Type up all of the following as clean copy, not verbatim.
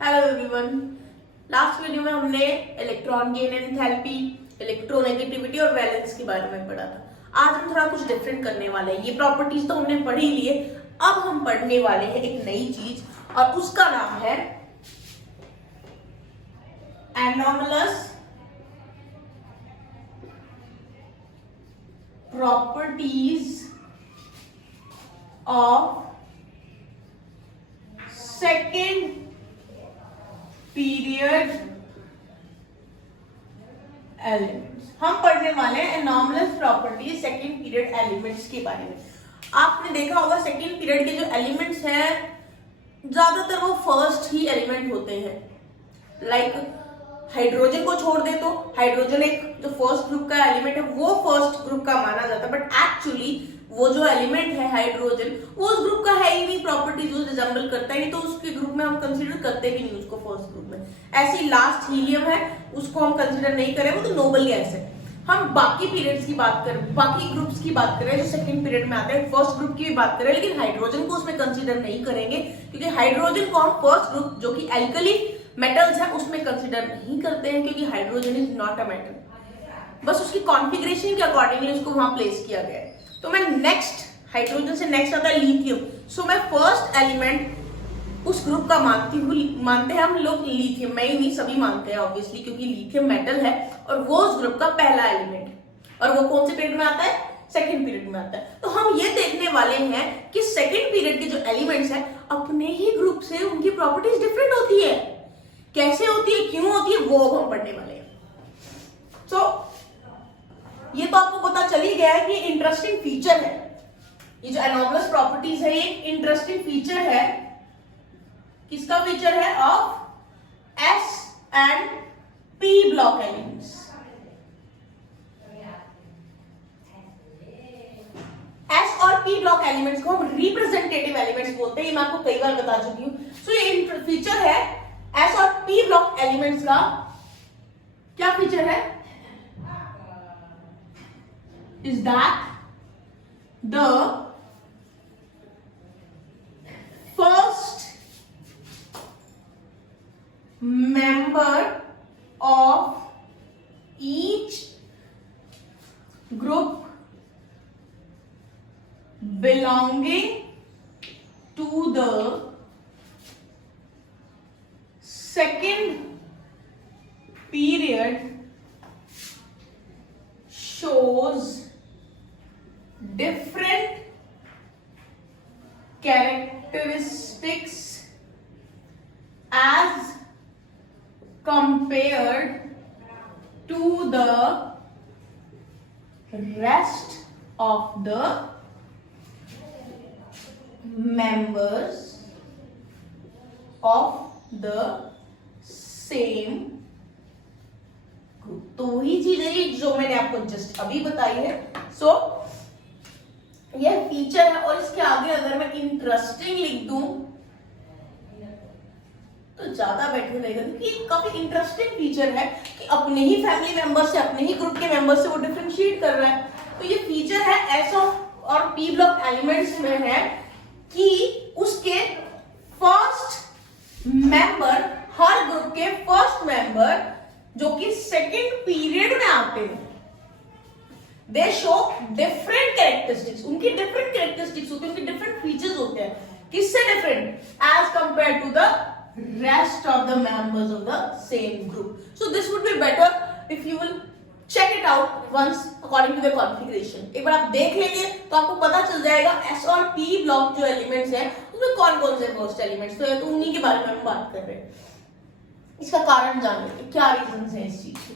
Hello everyone. Last video में हमने electron gain and enthalpy, electronegativity और वैलेंस के बारे में पढ़ा था। आज हम थोड़ा कुछ डिफरेंट करने वाले हैं। ये प्रॉपर्टीज तो हमने पढ़ ही लिए, अब हम पढ़ने वाले हैं एक नई चीज और उसका नाम है anomalous properties of second period elements. हम पढ़ने वाले हैं anomalous properties second period elements के बारे में। आपने देखा होगा सेकेंड पीरियड के जो एलिमेंट्स हैं ज्यादातर वो फर्स्ट ही एलिमेंट होते हैं। लाइक हाइड्रोजन को छोड़ दे तो हाइड्रोजन एक जो फर्स्ट ग्रुप का एलिमेंट है वो फर्स्ट ग्रुप का माना जाता है, बट एक्चुअली वो जो एलिमेंट है हाइड्रोजन वो उस ग्रुप का है ही नहीं, प्रॉपर्टीज वो रिजेंबल करता है नहीं, तो उसके ग्रुप में हम कंसीडर करते भी नहीं उसको फर्स्ट ग्रुप में। ऐसे ही लास्ट हीलियम है, उसको हम कंसीडर नहीं करें, वो तो नोबल गैस है। हम बाकी पीरियड्स की बात करें, बाकी ग्रुप्स की बात करें जो सेकंड पीरियड में आते हैं, फर्स्ट ग्रुप की भी बात करें, लेकिन हाइड्रोजन को उसमें कंसीडर नहीं करेंगे क्योंकि हाइड्रोजन को हम फर्स्ट ग्रुप जो कि एल्कली मेटल्स है उसमें कंसीडर नहीं करते हैं क्योंकि hydrogen is not a metal, बस उसकी कॉन्फ़िगरेशन के अकॉर्डिंगली उसको वहां प्लेस किया गया है। तो मैं नेक्स्ट हाइड्रोजन से नेक्स्ट आता है लिथियम। सो मैं फर्स्ट एलिमेंट उस ग्रुप का मानते हैं हम लोग लिथियम। मैं ही नहीं, सभी मानते हैं ऑब्वियसली, क्योंकि लिथियम मेटल है और वो उस ग्रुप का पहला एलिमेंट है। और वो कौन से पीरियड में आता है? सेकेंड पीरियड में आता है। तो हम ये देखने वाले हैं कि सेकेंड पीरियड के जो एलिमेंट्स हैं अपने ही ग्रुप से उनकी प्रॉपर्टीज डिफरेंट होती है। कैसे होती है, क्यों होती है, वो अब हम पढ़ने वाले हैं। सो ये तो आपको पता चल ही गया है कि इंटरेस्टिंग फीचर है। ये जो एनोमलस प्रॉपर्टीज है ये इंटरेस्टिंग फीचर है। किसका फीचर है? Of S and P block elements. S और पी ब्लॉक एलिमेंट्स को हम रिप्रेजेंटेटिव एलिमेंट्स बोलते हैं, ये मैं आपको कई बार बता चुकी हूं। सो ये फीचर है एस और पी ब्लॉक एलिमेंट्स का। क्या फीचर है? Is that the first member of each group belonging to the second period shows different characteristics as compared to the rest of the members of the same group। तो वही चीज है ये जो मैंने आपको जस्ट अभी बताई है। सो यह फीचर है और इसके आगे अगर मैं इंटरेस्टिंग लिख दूं तो ज्यादा बेटर रहेगा, क्योंकि काफी इंटरेस्टिंग फीचर है कि अपने ही फैमिली मेंबर से, अपने ही ग्रुप के मेंबर से वो डिफरेंशिएट कर रहा है। तो ये फीचर है एस और पी ब्लॉक एलिमेंट्स में है कि उसके फर्स्ट मेंबर, हर ग्रुप के फर्स्ट मेंबर जो कि सेकेंड पीरियड में आते हैं, दे शो डिफरेंट कैरेक्टरिस्टिक्स। उनकी डिफरेंट कैरेक्टरिस्टिक्स होती है, उनके डिफरेंट फीचर्स होते हैं। किससे different? As compare to the rest of the members of the same group. So this would be better if you will check it out once according to the configuration. एक बार आप देख लेंगे तो आपको पता चल जाएगा एस और पी ब्लॉक जो एलिमेंट्स हैं उसमें कौन कौन से फर्स्ट एलिमेंट्स तो उन्हीं के बारे में हम बात कर रहे हैं। इसका कारण जानिए, क्या रीजंस हैं इस चीज के।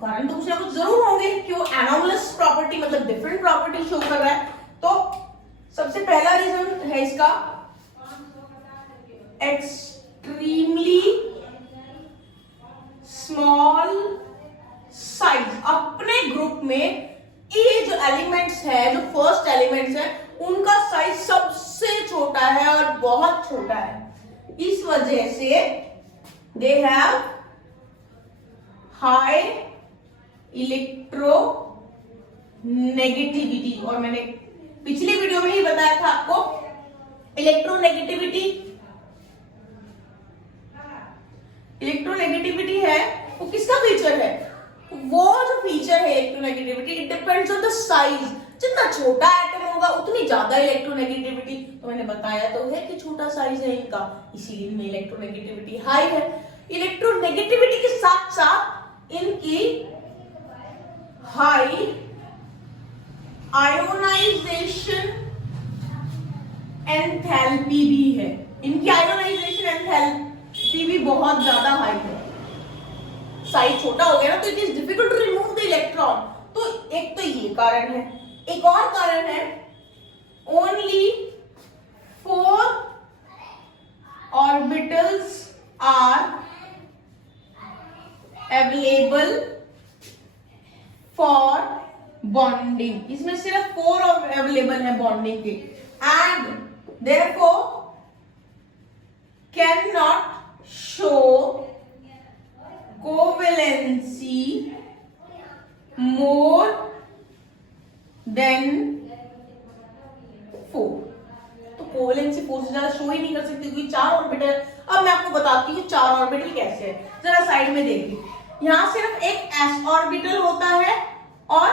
कारण तो कुछ ना कुछ जरूर होंगे कि वो एनोमलस प्रॉपर्टी मतलब डिफरेंट प्रॉपर्टी शो कर रहा है। तो सबसे पहला रीजन है इसका एक्सट्रीमली स्मॉल साइज। अपने ग्रुप में ये जो एलिमेंट्स है, जो फर्स्ट एलिमेंट्स है, उनका साइज सबसे छोटा है और बहुत छोटा है। इस वजह से they have high electro negativity. और मैंने पिछली वीडियो में ही बताया था आपको इलेक्ट्रोनेगेटिविटी, इलेक्ट्रोनेगेटिविटी है वो किसका फीचर है? वो जो फीचर है electronegativity, it depends on the size. जितना छोटा एटम होगा उतनी ज्यादा इलेक्ट्रोनेगेटिविटी। तो मैंने बताया तो है कि छोटा साइज है इनका, इसीलिए इनमें इलेक्ट्रोनेगेटिविटी हाई है। इलेक्ट्रोनेगेटिविटी के साथ साथ इनकी हाई आयोनाइजेशन एंथैल्पी भी है। इनकी आयोनाइजेशन एंथैल्पी भी बहुत ज्यादा हाई है। साइज छोटा हो गया ना तो it is difficult to remove the electron. तो एक तो ये कारण है। एक और कारण है, only 4 orbitals are available for bonding. इसमें सिर्फ 4 अवेलेबल है बॉन्डिंग के, and therefore can not show covalency more than 4। तो कोवेलेंसी 4 से ज्यादा शो ही नहीं कर सकती क्योंकि 4 ऑर्बिटल। अब मैं आपको बताती हूँ 4 ऑर्बिटल कैसे है। जरा साइड में देखिए, यहां सिर्फ एक s ऑर्बिटल होता है और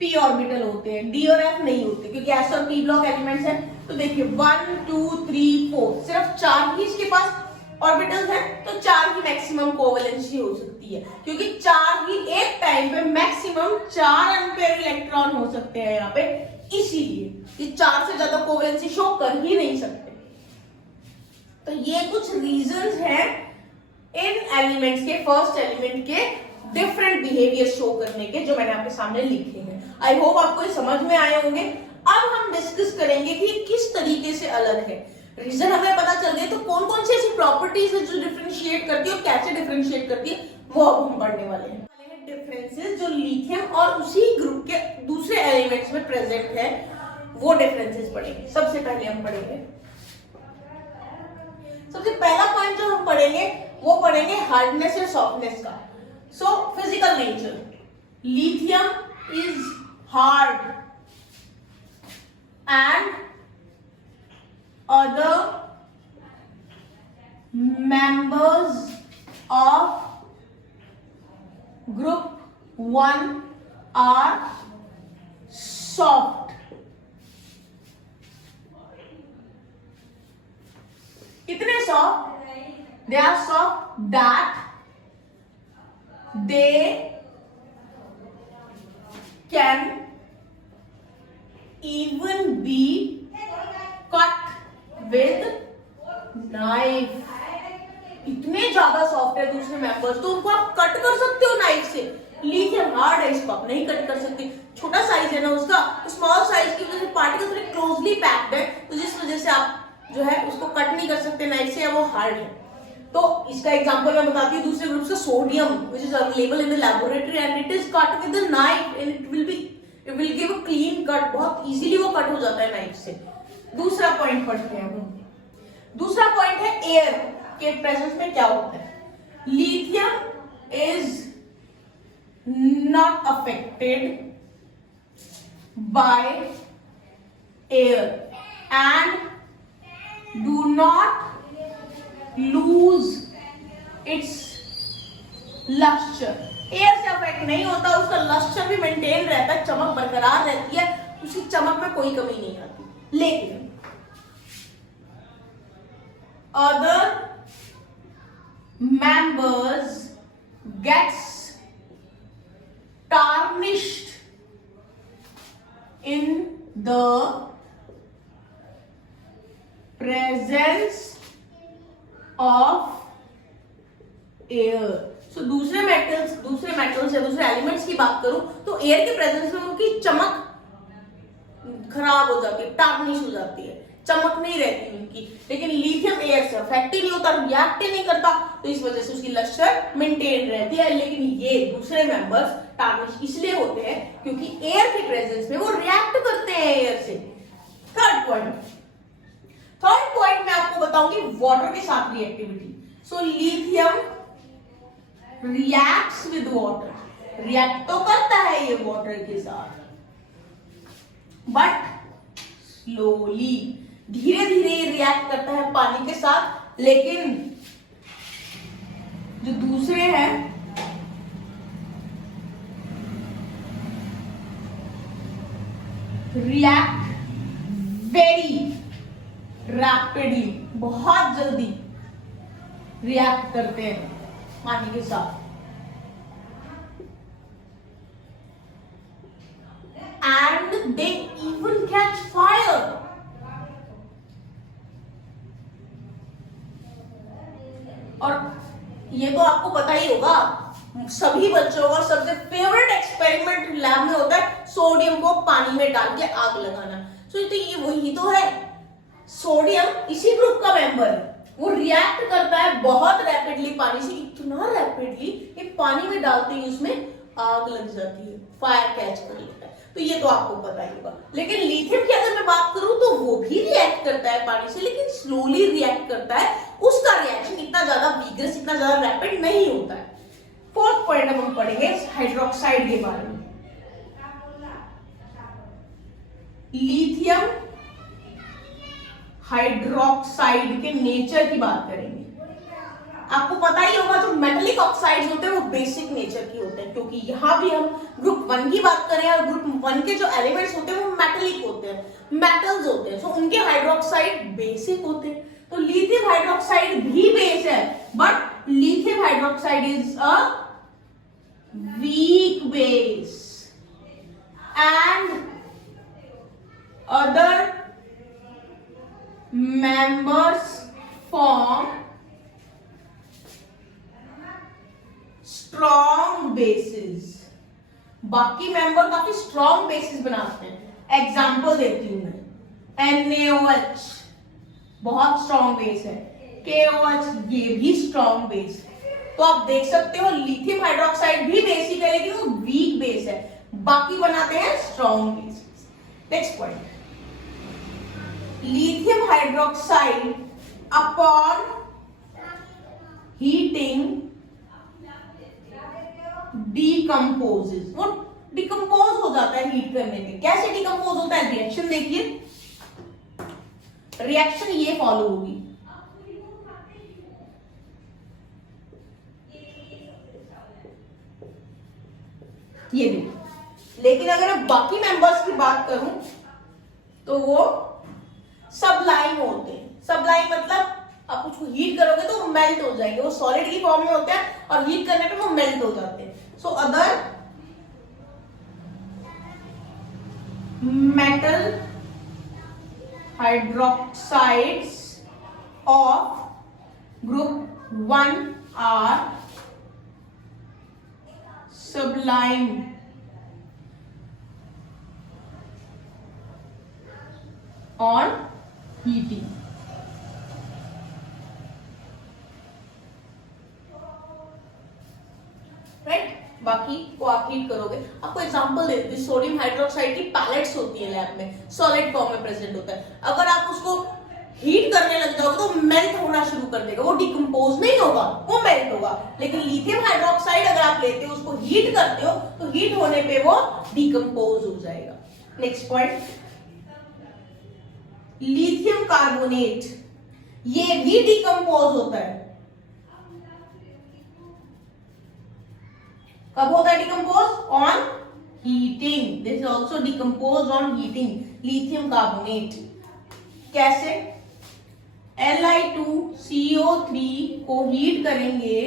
p ऑर्बिटल होते हैं, d और f नहीं होते क्योंकि s और p ब्लॉक एलिमेंट्स हैं। तो देखिए 1 2 3 4 सिर्फ 4 ही इसके पास ऑर्बिटल्स हैं, तो 4 की मैक्सिमम कोवेलेंसी हो सकती है क्योंकि 4 ही एक टाइम पे मैक्सिमम 4 अनपेयर इलेक्ट्रॉन हो सकते हैं यहाँ पे। इसीलिए ये 4 से ज्यादा कोवेलेंसी शो कर ही नहीं सकते। तो ये कुछ रीजंस हैं इन एलिमेंट्स के, फर्स्ट एलिमेंट के डिफरेंट बिहेवियर शो करने के, जो मैंने आपके सामने लिखे हैं। आई होप आपको ये समझ में आए होंगे। अब हम डिस्कस करेंगे कि किस तरीके से अलग है। रीजन हमें पता चल गए, तो कौन कौन सी ऐसी प्रॉपर्टीज है जो डिफरेंशिएट करती है और कैसे डिफरेंशिएट करती है वो अब हम पढ़ने वाले हैं। डिफरेंसेस जो लिथियम और उसी ग्रुप के दूसरे एलिमेंट्स में प्रेजेंट है वो डिफरेंसेस पढ़ेंगे। सबसे पहले हम पढ़ेंगे, सबसे पहला पॉइंट जो हम पढ़ेंगे वो पढ़ेंगे हार्डनेस और सॉफ्टनेस का। So physical nature, lithium is hard and other members of group 1 are soft. कितने soft? They are soft that they can even be cut with knife। इतने ज्यादा सॉफ्ट है दूसरे मेंबर्स, तो उनको आप कट कर सकते हो नाइफ से। लिथियम हार्ड है, इसको आप नहीं कट कर सकते। छोटा साइज है ना उसका, स्मॉल साइज की वजह से पार्टिकल थोड़े क्लोजली पैक्ड है, तो जिस वजह से आप जो है उसको कट नहीं कर सकते नाइफ से, या वो हार्ड है। तो इसका एग्जांपल मैं बताती हूँ दूसरे ग्रुप से, sodium which is available in the laboratory and it is cut with the knife and it will give a clean cut. बहुत इजीली वो कट हो जाता है नाइफ से। दूसरा पॉइंट पढ़ते हैं हम। दूसरा पॉइंट है एयर के प्रेजेंस में क्या होता है। Lithium is not affected by air and do not lose its lustre. Air से अफेक्ट नहीं होता, उसका लस्टर भी मेंटेन रहता है, चमक बरकरार रहती है, उसकी चमक में कोई कमी नहीं आती। लेकिन other members gets tarnished in the presence of air। So दूसरे मेटल्स या दूसरे एलिमेंट्स की बात करूं तो एयर के प्रेजेंस में उनकी चमक खराब हो जाती है, टार्निश हो जाती है, चमक नहीं रहती उनकी। लेकिन लिथियम एयर से अफेक्ट ही नहीं होता, रिएक्ट ही नहीं करता, तो इस वजह से उसकी लस्टर मेंटेन रहती है। लेकिन ये दूसरे मेंबर्स टार्निश इसलिए होते हैं क्योंकि एयर के प्रेजेंस में वो रिएक्ट करते हैं एयर से। थर्ड पॉइंट मैं आपको बताऊंगी वाटर के साथ reactivity. So lithium reacts with water, react तो करता है ये वाटर के साथ बट स्लोली। धीरे धीरे रिएक्ट करता है पानी के साथ, लेकिन जो दूसरे हैं रिएक्ट वेरी रैपिडली, बहुत जल्दी रिएक्ट करते हैं पानी के साथ। And they even catch fire. और ये तो आपको पता ही होगा, सभी बच्चों का सबसे फेवरेट एक्सपेरिमेंट लैब में होता है सोडियम को पानी में डाल के आग लगाना। तो ये वही तो है, सोडियम इसी ग्रुप का मेंबर है, वो रिएक्ट करता है बहुत रैपिडली पानी से, इतना रैपिडली कि पानी में डालते ही उसमें आग लग जाती है, फायर कैच कर लेता है। तो ये तो आपको पता ही होगा। लेकिन लिथियम की अगर मैं बात करूं तो वो भी रिएक्ट करता है पानी से, लेकिन स्लोली रिएक्ट करता है, उसका रिएक्शन इतना ज्यादा विगरस, इतना ज्यादा रैपिड नहीं होता है। फोर्थ पॉइंट अब हम पढ़ेंगे हाइड्रोक्साइड के बारे में। लिथियम हाइड्रोक्साइड के नेचर की बात करेंगे। आपको पता ही होगा जो मेटलिक ऑक्साइड्स होते हैं वो बेसिक नेचर के होते हैं, क्योंकि यहां भी हम ग्रुप 1 की बात करें और ग्रुप 1 के जो एलिमेंट्स होते हैं वो मेटलिक होते हैं, मेटल्स होते हैं, सो उनके हाइड्रोक्साइड बेसिक होते हैं। तो लिथियम हाइड्रोक्साइड भी बेस है, but lithium hydroxide is a weak base and other members form strong bases। बाकी मेंबर काफी स्ट्रॉन्ग बेसिस बनाते हैं। एग्जाम्पल देती हूं मैं, NaOH बहुत स्ट्रॉन्ग बेस है, KOH ये भी स्ट्रॉन्ग बेस है। तो आप देख सकते हो लिथियम हाइड्रोक्साइड भी बेसिक है, लेकिन वो वीक बेस है, बाकी बनाते हैं strong bases. Next point, lithium hydroxide upon heating decomposes। वो डिकम्पोज हो जाता है हीट करने पे। कैसे डिकम्पोज होता है, रिएक्शन देखिए, रिएक्शन ये फॉलो होगी, ये देखिए। लेकिन अगर मैं बाकी मेंबर्स की बात करूं तो वो सबलाइम होते हैं। सबलाइम मतलब आप उसको हीट करोगे तो वो मेल्ट हो जाएंगे, वो सॉलिड की फॉर्म में होते हैं और हीट करने पे वो मेल्ट हो जाते हैं। So other metal hydroxides of group 1 are sublime on heating। Right, बाकी को आप हीट करोगे। आपको एग्जांपल दे देती हूं, सोडियम हाइड्रोक्साइड की पैलेट्स होती है लैब में, सॉलिड फॉर्म में प्रेजेंट होता है। अगर आप उसको हीट करने लग जाओगे तो मेल्ट होना शुरू कर देगा, वो डिकम्पोज नहीं होगा, वो मेल्ट होगा। लेकिन लिथियम हाइड्रोक्साइड अगर आप लेते हो, उसको हीट करते हो, तो हीट होने पे वो डिकम्पोज हो जाएगा। नेक्स्ट पॉइंट, लिथियम कार्बोनेट, ये भी डिकम्पोज होता है। कब होता है decompose? On heating. This is also decompose on heating. Lithium carbonate कैसे? Li2CO3 को हीट करेंगे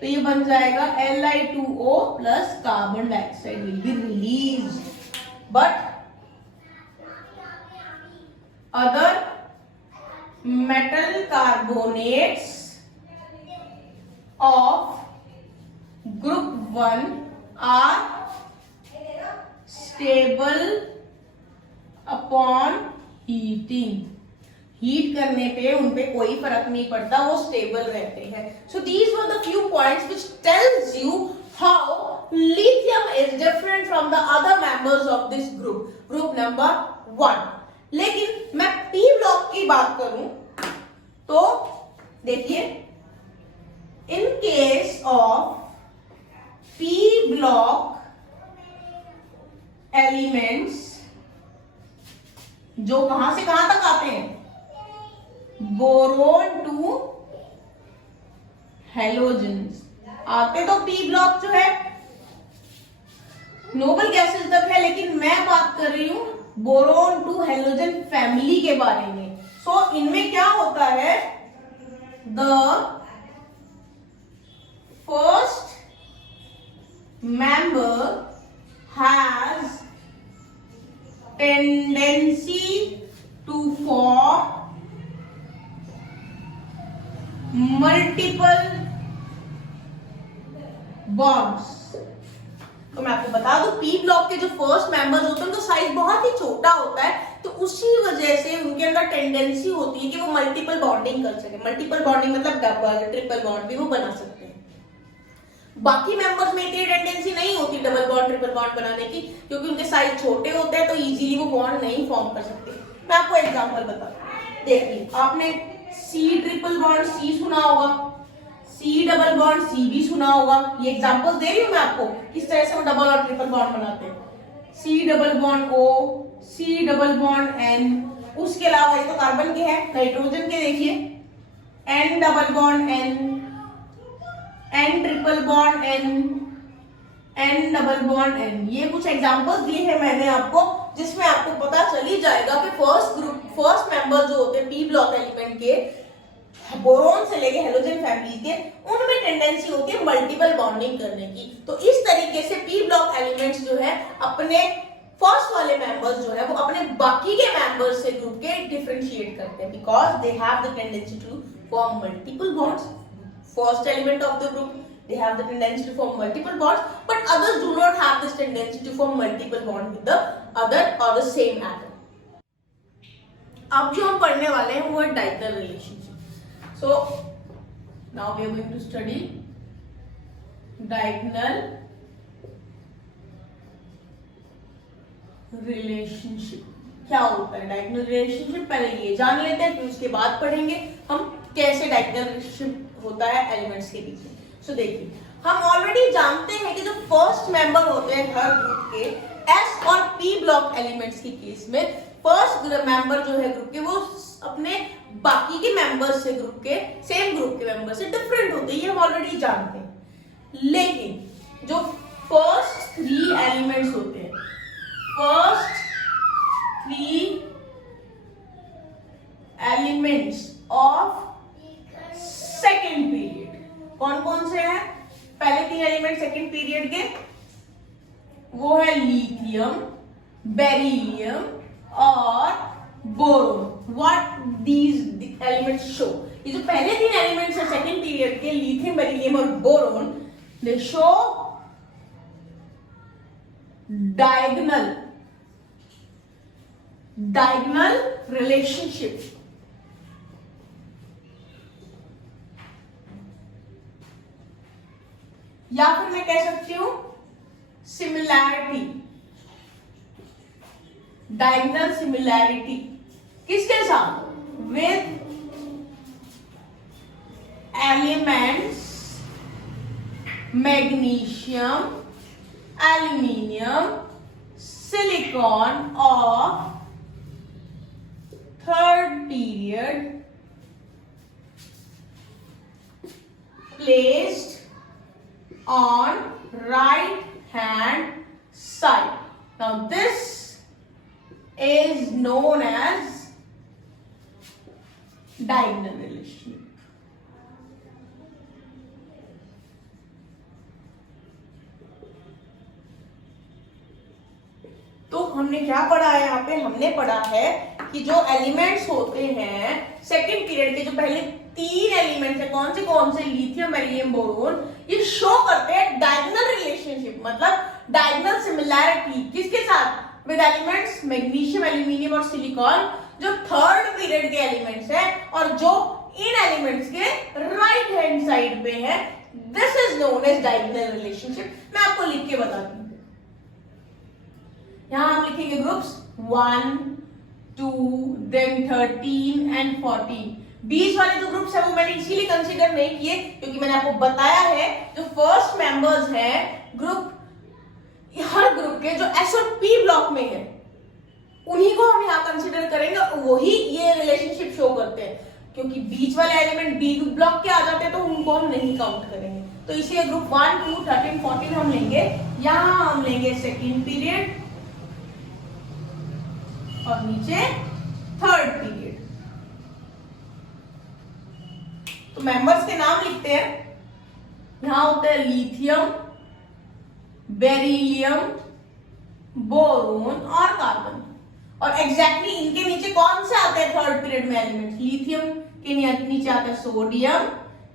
तो ये बन जाएगा Li2O plus carbon dioxide will be release. But other metal carbonates of group 1 are stable upon heating। Heat करने पे उनपे कोई फर्क नहीं पड़ता, वो स्टेबल रहते हैं। So these were the few points which tells you how lithium is different from the other members of this group number 1। लेकिन मैं पी ब्लॉक की बात करूं तो देखिए, in case of P block elements जो कहां से कहां तक आते हैं, बोरोन टू हेलोजेंस आते तो पी ब्लॉक जो है नोबल गैसेस तक है, लेकिन मैं बात कर रही हूं बोरोन टू हेलोजन फैमिली के बारे में। सो इनमें क्या होता है, the first member has tendency to form multiple bonds. तो मैं आपको बता दूं पी ब्लॉक के जो फर्स्ट मेंबर्स होते हैं उनका साइज बहुत ही छोटा होता है, तो उसी वजह से उनके अंदर टेंडेंसी होती है कि वो मल्टीपल बॉन्डिंग कर सके। मल्टीपल बॉन्डिंग मतलब डबल ट्रिपल बॉन्ड भी वो बना सकते हैं। बाकी मेंबर्स में इतनी टेंडेंसी नहीं होती डबल बॉन्ड ट्रिपल बॉन्ड बनाने की, क्योंकि उनके साइज छोटे होते हैं, तो इजीली वो बॉन्ड नहीं फॉर्म कर सकते। मैं आपको एग्जांपल बताता हूं, देखिए आपने सी ट्रिपल बॉन्ड सी सुना होगा, सी डबल बॉन्ड सी भी सुना होगा। ये एग्जांपल्स दे रही हूं मैं आपको किस तरह से वो डबल और ट्रिपल बॉन्ड बनाते हैं। C double bond O, C double bond N, उसके अलावा ये तो कार्बन के हैं, नाइट्रोजन के देखिए N double bond N, N triple bond N, N double bond N. ये कुछ एग्जांपल्स दिए हैं मैंने आपको, जिसमें आपको पता चल ही जाएगा कि फर्स्ट मेंबर जो होते हैं पी ब्लॉक एलिमेंट के, बोरोन से लेके हेलोजन फैमिली के, उनमें टेंडेंसी होती है मल्टीपल बॉन्डिंग करने की। तो इस तरीके से पी ब्लॉक एलिमेंट्स जो है अपने फर्स्ट वाले मेंबर्स जो है वो अपने बाकी के मेंबर्स से ग्रुप के डिफरेंशिएट करते हैं, because they have the tendency to form multiple bonds. First element of the group they have the tendency to form multiple bonds, but others do not have this tendency to form multiple bond with the other or the same atom. अब जो हम पढ़ने वाले हैं वो है diagonal relationship. So now we are going to study diagonal relationship। क्या होता है डायगोनल रिलेशनशिप, पहले ये जान लेते हैं, फिर उसके बाद पढ़ेंगे हम कैसे डायगोनल रिलेशनशिप होता है एलिमेंट्स के बीच में। सो देखिए, हम ऑलरेडी जानते हैं कि जो फर्स्ट मेंबर होते हैं हर ग्रुप के, एस और पी ब्लॉक एलिमेंट्स की केस में फर्स्ट मेंबर जो है ग्रुप के वो अपने बाकी के मेंबर्स से ग्रुप के, सेम ग्रुप के मेंबर से डिफरेंट होते हैं, ये हम ऑलरेडी जानते हैं। लेकिन जो फर्स्ट थ्री एलिमेंट्स होते हैं, first three elements of second period कौन कौन से हैं? पहले तीन एलिमेंट सेकेंड पीरियड के वो है लिथियम, बेरिलियम और boron. What these elements show, ये जो पहले तीन एलिमेंट्स है सेकेंड पीरियड के, लिथियम, बेरिलियम और बोरोन, दे शो डायगोनल रिलेशनशिप। या फिर मैं कह सकती हूं सिमिलैरिटी, डायगोनल सिमिलैरिटी किसके साथ? With elements magnesium, aluminium, silicon of third period placed on right hand side. Now this is known as diagonal relationship. तो हमने क्या पढ़ा है यहाँ पे? हमने पढ़ा है कि जो एलिमेंट्स होते हैं सेकेंड पीरियड के, जो पहले तीन एलिमेंट्स है, कौन से लिथियम, बेरिलियम, बोरोन, ये शो करते हैं डायगोनल रिलेशनशिप, मतलब डायगोनल सिमिलैरिटी किसके साथ? विद एलिमेंट्स मैग्नीशियम, एल्यूमिनियम और सिलिकॉन, जो थर्ड पीरियड के एलिमेंट्स हैं और जो इन एलिमेंट्स के राइट हैंड साइड पे है। This is known as diagonal relationship. मैं आपको लिख के बताती हूँ। यहां हम लिखेंगे ग्रुप्स 1, 2, देन 13 एंड 14। बीच वाले जो ग्रुप्स है वो मैंने इसीलिए कंसीडर नहीं किए क्योंकि मैंने आपको बताया है जो फर्स्ट मेंबर्स हैं ग्रुप, हर ग्रुप के जो एस और पी ब्लॉक में है उन्हीं को हम यहाँ कंसिडर करेंगे, वही ये रिलेशनशिप शो करते हैं। क्योंकि बीच वाले एलिमेंट बी ब्लॉक के आ जाते हैं तो उनको हम नहीं काउंट करेंगे। तो इसलिए ग्रुप 1, 2, 13, 14 हम लेंगे। यहाँ हम लेंगे सेकेंड पीरियड और नीचे थर्ड पीरियड। तो मेंबर्स के नाम लिखते हैं। यहां होते हैं लिथियम, बेरिलियम, बोरोन और कार्बन। और एग्जैक्टली इनके नीचे कौन से आते हैं थर्ड पीरियड में एलिमेंट? लिथियम के नीचे आता है सोडियम,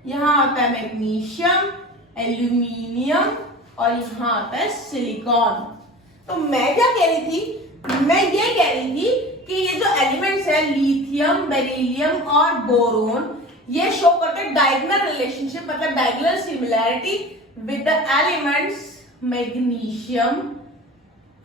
यहां आता है मैग्नीशियम, एल्यूमिनियम और यहां आता है सिलिकॉन। तो मैं क्या कह रही थी? मैं ये कह रही थी कि ये जो एलिमेंट्स है लिथियम, बेरिलियम और बोरोन, ये शो करते हैं डायगोनल रिलेशनशिप, मतलब diagonal similarity with the elements magnesium,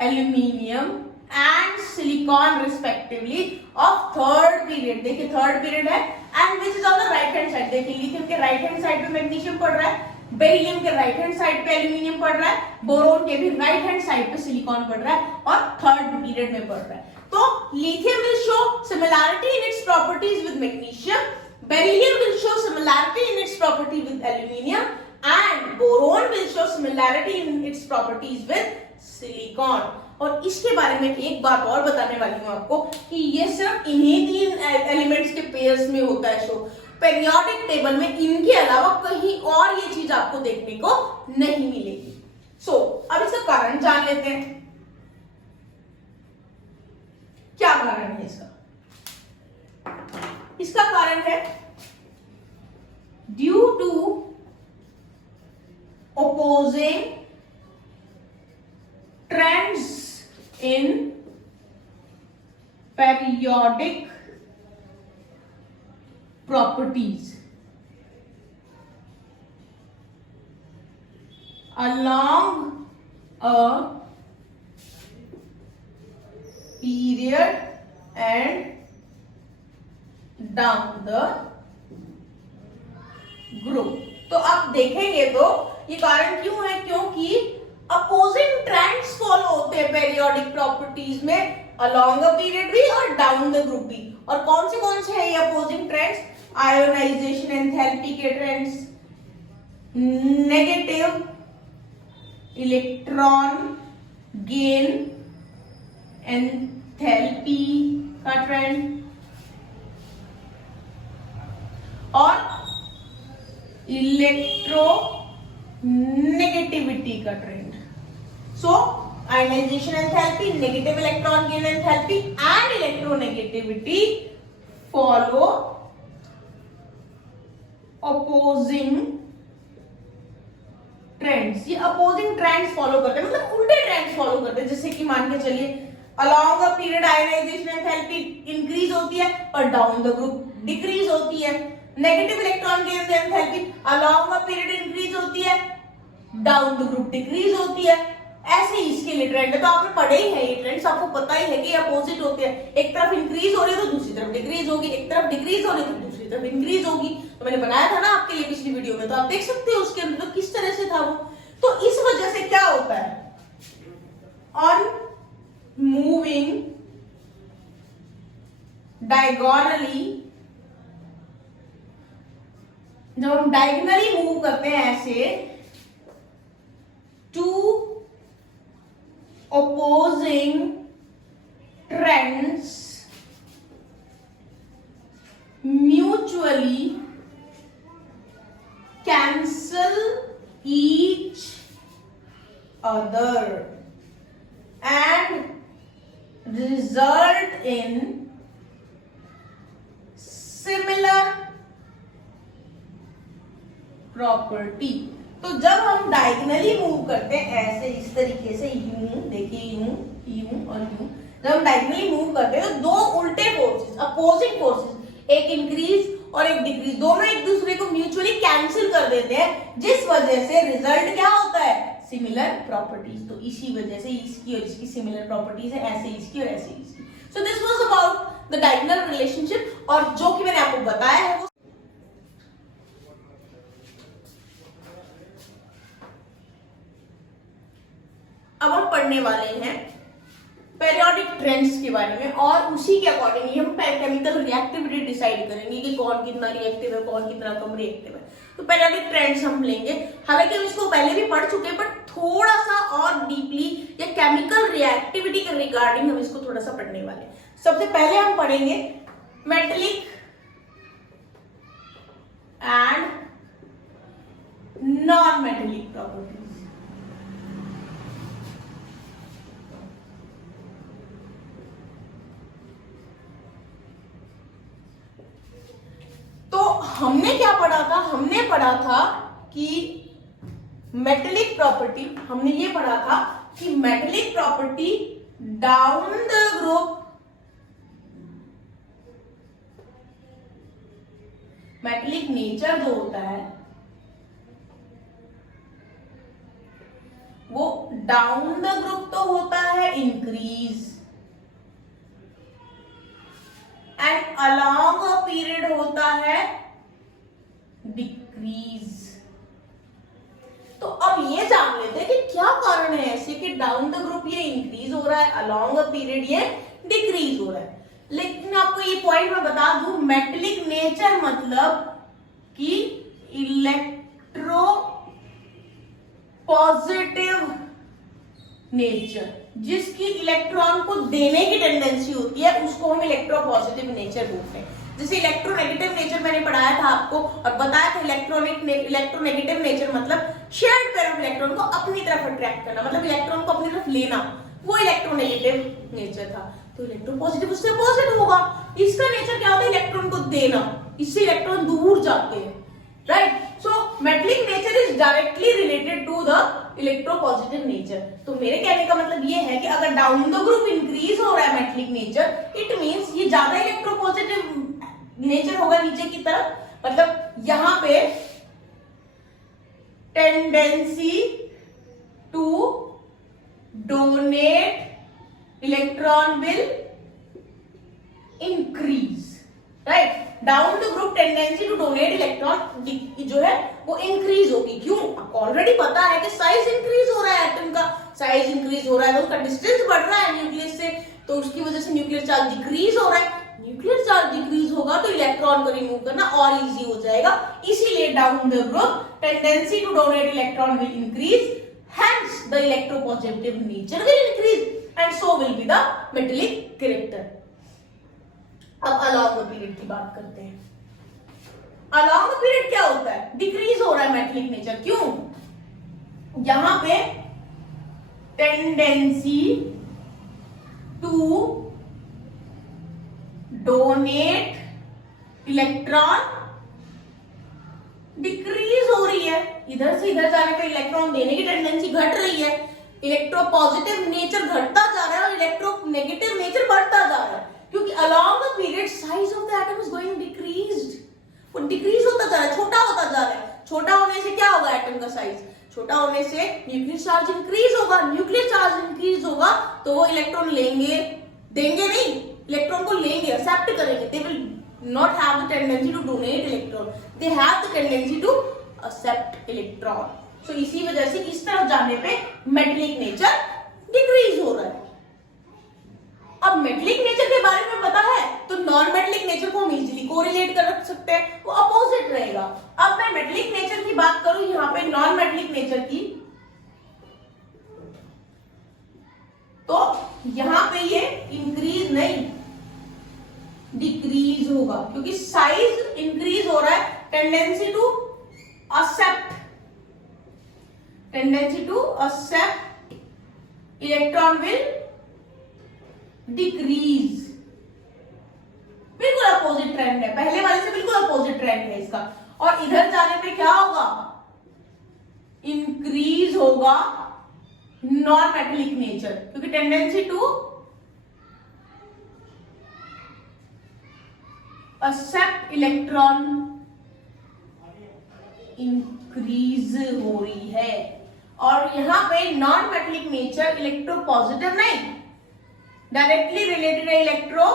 aluminium and silicon respectively of third period. देखिए थर्ड पीरियड है and which is on the right hand side. देखिए लिथियम के राइट हैंड साइड पे magnesium पड़ रहा है, बेरिलियम के राइट हैंड साइड पे एल्यूमिनियम पड़ रहा है, बोरोन के भी राइट हैंड साइड पे सिलिकॉन पड़ रहा है और थर्ड पीरियड में पड़ रहा है। तो lithium will show similarity in its properties with magnesium, beryllium will show similarity in its property with aluminium and boron will show similarity in its properties with silicon। और इसके बारे में एक बात और बताने वाली हूं आपको कि ये सिर्फ इन्हीं तीन एलिमेंट्स के पेयर्स में होता है शो। पेरियोडिक टेबल में इनके अलावा कहीं और ये चीज आपको देखने को नहीं मिलेगी। अब इसका कारण जान लेते हैं। क्या कारण है इसका? इसका कारण है due to opposing trends in periodic properties along a period and down the group। तो आप देखेंगे तो ये कारण क्यों है? क्योंकि अपोजिंग ट्रेंड्स फॉलो होते हैं पेरियोडिक प्रॉपर्टीज में, अलोंग अ पीरियड भी और डाउन द ग्रुप भी। और कौन से हैं ये अपोजिंग ट्रेंड्स? आयोनाइजेशन एंथैल्पी के trends, negative electron gain enthalpy का ट्रेंड और इलेक्ट्रो नेगेटिविटी का trend. So ionisation enthalpy, negative electron gain enthalpy and electronegativity follow opposing trends. ये अपोजिंग ट्रेंड्स फॉलो करते हैं, मतलब उल्टे ट्रेंड्स फॉलो करते हैं। जैसे कि मान के चलिए along a period ionisation enthalpy increase होती है और डाउन द ग्रुप डिक्रीज होती है। Negative electron gain enthalpy along a period increase होती है, डाउन द ग्रुप डिक्रीज होती है। ऐसे ही इसके लिए ट्रेंड है। तो आपने पढ़े ही है ये ट्रेंड्स, आपको पता ही है कि अपोजिट होते हैं। एक तरफ इंक्रीज हो रही है तो दूसरी तरफ डिक्रीज होगी, एक तरफ डिक्रीज हो रही है तो दूसरी तरफ इंक्रीज होगी। तो मैंने बनाया था ना आपके लिए पिछली वीडियो में, तो आप देख सकते हो उसके अंदर किस तरह से था वो। तो इस वजह से क्या होता है, ऑन मूविंग डायगोनली, जब हम डायगोनली मूव करते हैं ऐसे to opposing trends mutually cancel each other and result in similar property। तो जब हम डायगोनली मूव करते हैं ऐसे इस तरीके से, यूं देखिए, यूं और यूं, जब हम डायगोनली मूव करते हैं तो दो उल्टे फोर्सेस, अपोजिंग फोर्सेस, एक इंक्रीज और एक डिक्रीज, दोनों एक दूसरे को म्यूचुअली कैंसिल कर देते हैं, जिस वजह से रिजल्ट क्या होता है? Similar properties. तो इसी वजह से इसकी और इसकी सिमिलर प्रॉपर्टीज है, ऐसे इसकी और ऐसे इसकी। So this was about the diagonal relationship, और जो कि मैंने आपको बताया है वो अब हम पढ़ने वाले हैं पेरियोडिक ट्रेंड्स के बारे में, और उसी के अकॉर्डिंगली हम केमिकल रिएक्टिविटी डिसाइड करेंगे कि कौन कितना रिएक्टिव है, कौन कितना कम रिएक्टिव है। तो पेरियोडिक ट्रेंड्स हम लेंगे, हालांकि हम इसको पहले भी पढ़ चुके हैं, बट थोड़ा सा और डीपली या केमिकल रिएक्टिविटी के रिगार्डिंग हम इसको थोड़ा सा पढ़ने वाले हैं। सबसे पहले हम पढ़ेंगे metallic and non metallic properties. तो हमने क्या पढ़ा था, हमने पढ़ा था कि मेटेलिक प्रॉपर्टी, हमने ये पढ़ा था कि metallic property down the group, metallic nature जो होता है वो डाउन द ग्रुप तो होता है increase, and along a period होता है डिक्रीज। तो अब ये जान लेते हैं कि क्या कारण है ऐसे कि डाउन द ग्रुप ये इंक्रीज हो रहा है, अलोंग अ पीरियड ये डिक्रीज हो रहा है। लेकिन आपको ये पॉइंट मैं बता दूं, मेटेलिक नेचर मतलब कि इलेक्ट्रो पॉजिटिव नेचर, जिसकी इलेक्ट्रॉन को देने की टेंडेंसी होती है उसको हम इलेक्ट्रोपॉजिटिव नेचर बोलते हैं। जैसे इलेक्ट्रोनेगेटिव नेचर मैंने पढ़ाया था आपको और बताया था, इलेक्ट्रोनेगेटिव नेचर मतलब शेयर्ड पेयर ऑफ इलेक्ट्रॉन को अपनी तरफ अट्रैक्ट करना, मतलब इलेक्ट्रॉन को अपनी तरफ लेना, वो इलेक्ट्रोनेगेटिव नेचर था। तो इलेक्ट्रोपॉजिटिव उससे अपोजिट होगा, इसका नेचर क्या होता है, इलेक्ट्रॉन को देना, इससे इलेक्ट्रॉन दूर जाते हैं, right. So metallic nature is directly related to the electropositive nature. तो मेरे कहने का मतलब ये है कि अगर डाउन द ग्रुप इंक्रीज हो रहा है मेटेलिक नेचर, इट मींस ये ज्यादा इलेक्ट्रोपॉजिटिव नेचर होगा नीचे की तरफ, मतलब यहां पे tendency to donate electron will increase, right. Down the group tendency to donate electron जो है वो इंक्रीज होगी। क्यों? आपको ऑलरेडी पता है कि साइज इंक्रीज हो रहा है, एटम का साइज इंक्रीज हो रहा है, तो उसका डिस्टेंस बढ़ रहा है न्यूक्लियस से, तो उसकी वजह से न्यूक्लियर चार्ज डिक्रीज हो रहा है। न्यूक्लियर चार्ज डिक्रीज होगा तो इलेक्ट्रॉन को रिमूव करना और इजी हो जाएगा, इसीलिए down the group tendency to donate electron will increase, hence the electropositive nature will increase and so will be the metallic character। अब along the period की बात करते हैं। along the period क्या होता है? डिक्रीज हो रहा है मेटेलिक नेचर। क्यों? यहां पे tendency to donate electron decrease हो रही है, इधर से इधर जाने पे इलेक्ट्रॉन देने की टेंडेंसी घट रही है, इलेक्ट्रोपॉजिटिव नेचर घटता जा रहा है और इलेक्ट्रोनेगेटिव नेचर बढ़ता जा रहा है, क्योंकि along the period size of the atom is going decreased, वो डिक्रीज होता जा रहा है, छोटा होता जा रहा है। छोटा होने से क्या होगा, एटम का साइज छोटा होने से न्यूक्लियर चार्ज इंक्रीज होगा, न्यूक्लियर चार्ज इंक्रीज होगा तो वो इलेक्ट्रॉन लेंगे, देंगे नहीं, इलेक्ट्रॉन को लेंगे, एक्सेप्ट करेंगे, they will not have the tendency to donate electron, they have the tendency to accept electron। so इसी वजह से इस तरफ जाने पे मेटेलिक नेचर डिक्रीज हो रहा है। अब मेटेलिक नेचर के बारे में पता है तो नॉन मेटेलिक नेचर को हम इजीली कोरिलेट कर रख सकते हैं, वो अपोजिट रहेगा। अब मैं मेटेलिक नेचर की बात करूं यहाँ पे नॉन मेटेलिक नेचर की, तो यहां पे ये इंक्रीज नहीं डिक्रीज होगा, क्योंकि साइज इंक्रीज हो रहा है, tendency to accept electron will decrease. बिल्कुल अपोजिट ट्रेंड है, पहले वाले से बिल्कुल अपोजिट ट्रेंड है इसका। और इधर जाने पे क्या होगा, इंक्रीज होगा नॉन मेटेलिक नेचर, क्योंकि tendency to accept electron increase हो रही है। और यहां पे नॉन मेटेलिक नेचर इलेक्ट्रोपॉजिटिव नहीं, डायरेक्टली रिलेटेड है इलेक्ट्रो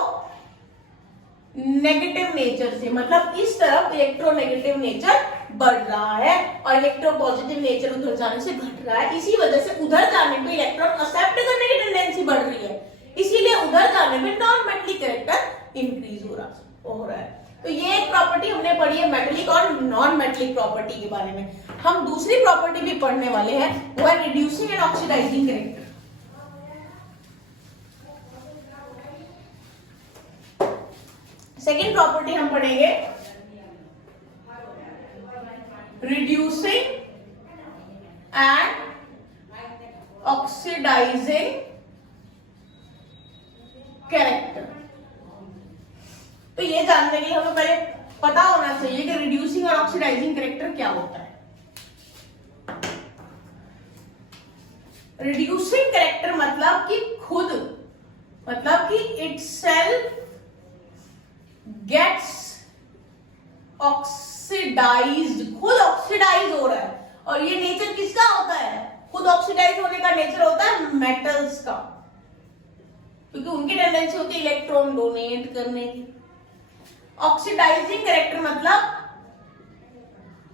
नेगेटिव नेचर से, मतलब इस तरफ इलेक्ट्रोनेगेटिव नेचर बढ़ रहा है और इलेक्ट्रोपॉजिटिव नेचर उधर जाने से घट रहा है। इसी वजह से उधर जाने पे इलेक्ट्रॉन एक्सेप्ट करने की टेंडेंसी बढ़ रही है, जाने पे नॉन मेटलिक कैरेक्टर इंक्रीज हो रहा है। तो ये एक प्रॉपर्टी हमने पढ़ी है मेटलिक और नॉन मेटलिक प्रॉपर्टी के बारे में। हम दूसरी प्रॉपर्टी भी पढ़ने वाले हैं, वो है reducing and oxidising character. Second property हम पढ़ेंगे रिड्यूसिंग एंड ऑक्सीडाइजिंग कैरेक्टर। तो ये जानने के लिए हमें पहले पता होना चाहिए कि रिड्यूसिंग और ऑक्सीडाइजिंग कैरेक्टर क्या होता है। रिड्यूसिंग कैरेक्टर मतलब कि इटसेल्फ गेट्स ऑक्सीडाइज्ड, खुद ऑक्सीडाइज हो रहा है। और ये नेचर किसका होता है? खुद ऑक्सीडाइज होने का नेचर होता है मेटल्स का, क्योंकि उनकी टेंडेंसी होती है इलेक्ट्रॉन डोनेट करने की। ऑक्सीडाइजिंग कैरेक्टर मतलब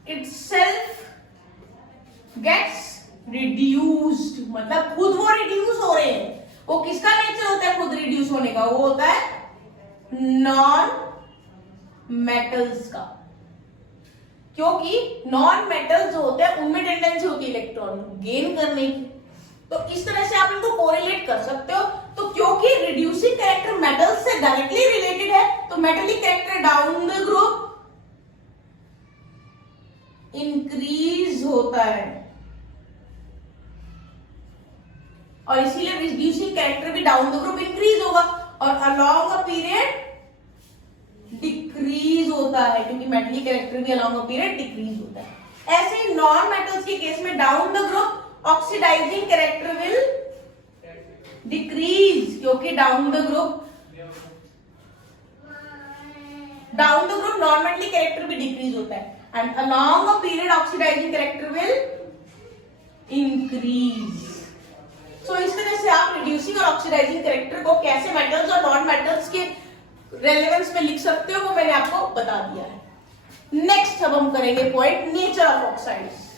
इटसेल्फ गेट्स रिड्यूस्ड, मतलब खुद वो रिड्यूस हो रहे हैं। वो किसका नेचर होता है खुद रिड्यूस होने का? वो होता है नॉन मेटल्स का, क्योंकि नॉन मेटल्स जो होते हैं उनमें टेंडेंसी होती है इलेक्ट्रॉन गेन करने की। तो इस तरह से आप इनको कोरिलेट कर सकते हो। तो क्योंकि रिड्यूसिंग कैरेक्टर मेटल्स से डायरेक्टली रिलेटेड है, तो metallic character down the group increase होता है, और इसीलिए रिड्यूसिंग कैरेक्टर भी डाउन द ग्रुप इंक्रीज होगा, और अलोंग अ पीरियड डिक्रीज होता है, क्योंकि मेटेलिक कैरेक्टर भी अलोंग अ पीरियड डिक्रीज होता है। ऐसे ही नॉन मेटल्स के केस में down the group oxidising character will decrease, क्योंकि down the group non metallic character भी डिक्रीज होता है, and along a period oxidising character will increase. So इस तरह से आप रिड्यूसिंग और ऑक्सीडाइजिंग कैरेक्टर को कैसे मेटल्स और नॉन मेटल्स के रेलेवेंस में लिख सकते हो वो मैंने आपको बता दिया है। नेक्स्ट अब हम करेंगे पॉइंट नेचर ऑफ ऑक्साइड्स।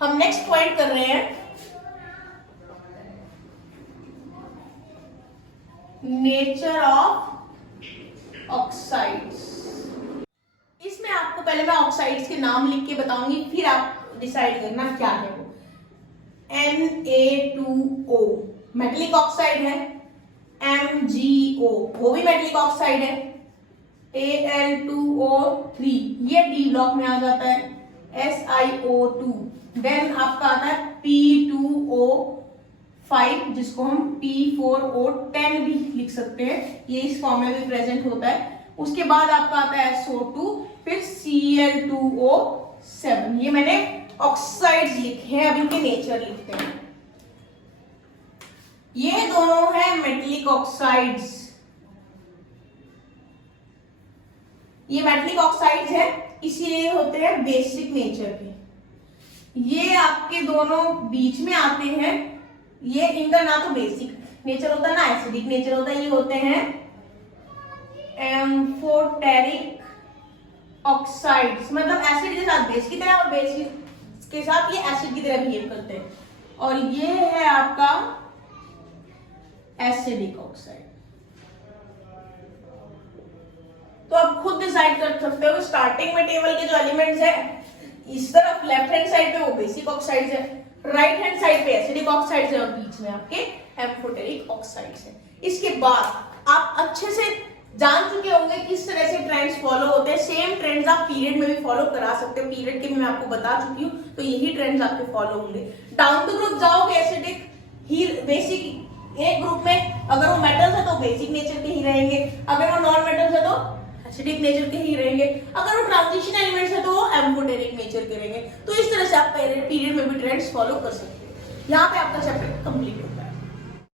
हम नेक्स्ट पॉइंट कर रहे हैं नेचर ऑफ ऑक्साइड्स। इसमें आपको पहले मैं ऑक्साइड्स के नाम लिख के बताऊंगी, फिर आप डिसाइड करना क्या है वो। Na2O मेटलिक ऑक्साइड है, MgO वो भी मेटलिक ऑक्साइड है, Al2O3 ये D ब्लॉक में आ जाता है, SiO2, देन आपका आता है P2O5 जिसको हम P4O10 भी लिख सकते हैं, ये इस फॉर्म में भी प्रेजेंट होता है। उसके बाद आपका आता है SO2, फिर Cl2O7। ये मैंने ऑक्साइड्स लिखे हैं, अब इनके नेचर लिखते हैं। ये दोनों है मेटलिक ऑक्साइड्स, ये मेटलिक ऑक्साइड्स है, इसीलिए होते हैं बेसिक नेचर के। ये आपके दोनों बीच में आते हैं, ये इनका ना तो बेसिक नेचर होता है ना एसिडिक नेचर होता है, ये होते हैं एम्फोटेरिक ऑक्साइड्स, मतलब एसिड के साथ बेस की तरह और बेस के साथ ये एसिड की तरह बिहेव करते हैं। और ये है आपका एसिडिक ऑक्साइड। तो आप खुद डिसाइड कर सकते हो कि स्टार्टिंग में टेबल के जो एलिमेंट्स है इस तरफ लेफ्ट हैंड साइड पे वो बेसिक ऑक्साइड्स है, राइट हैंड साइड पे एसिडिक ऑक्साइड्स है, और बीच में आपके एम्फोटेरिक ऑक्साइड्स है। इसके बाद आप अच्छे से जान चुके होंगे किस तरह से ट्रेंड्स फॉलो होते हैं। सेम ट्रेंड्स आप पीरियड में भी फॉलो करा सकते हो, पीरियड के भी मैं आपको बता चुकी हूँ, तो यही ट्रेंड्स आपके फॉलो होंगे। डाउन द ग्रुप जाओगे एसिडिक ही बेसिक, एक ग्रुप में अगर वो मेटल्स है तो बेसिक नेचर के ही रहेंगे, अगर वो नॉन मेटल्स है तो एसिडिक नेचर के ही रहेंगे, अगर वो ट्रांजिशन एलिमेंट्स है तो वो एम्फोटेरिक नेचर के रहेंगे। तो इस तरह से आप पीरियड में भी ट्रेंड्स फॉलो कर सकते हो। यहाँ पे आपका चैप्टर कंप्लीट हो।